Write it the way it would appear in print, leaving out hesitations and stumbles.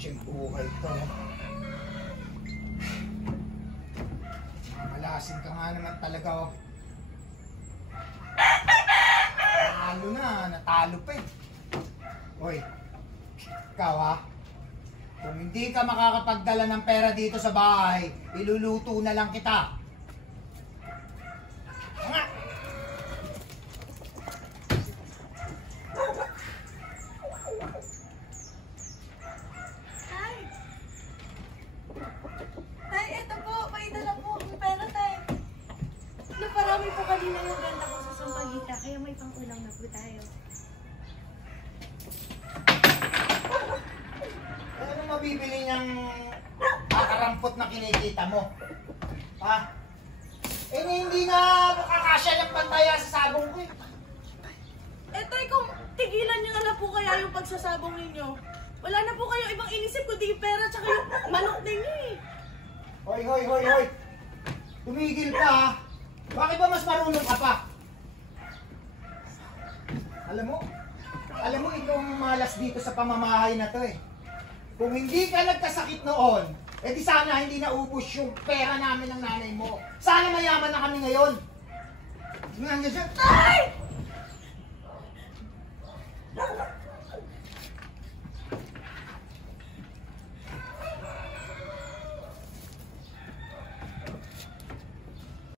Diyan buhay to. Malasin ka nga naman talaga, oh. Natalo na, natalo pa eh. Hoy, ikaw ha? Kung hindi ka makakapagdala ng pera dito sa bahay, iluluto na lang kita. Nga! Tay! Tay, eto po. May dala po akong pera, Tay. Naparami po kanina yung ganda ko sa Sampaguita, kaya may pang-ulang na po tayo. Ano mabibili niyang kakarampot na kinikita mo? Ha? Eh hindi na makakasya yung pantaya sa sabong ko eh. Eh, Tay, kung tigilan niyo na po kaya yung pagsasabong ninyo, wala na po kayong ibang inisip kundi yung pera tsaka yung manok ninyo eh. Hoy, hoy, hoy, hoy! Tumigil ka ha! Bakit ba mas marunong ka pa? Alam mo ikaw ang malas dito sa pamamahay na to eh. Kung hindi ka nagkasakit noon, eh di sana hindi naubos yung pera namin ng nanay mo. Sana mayaman na kami ngayon. Tingnan niyo siya. Tay!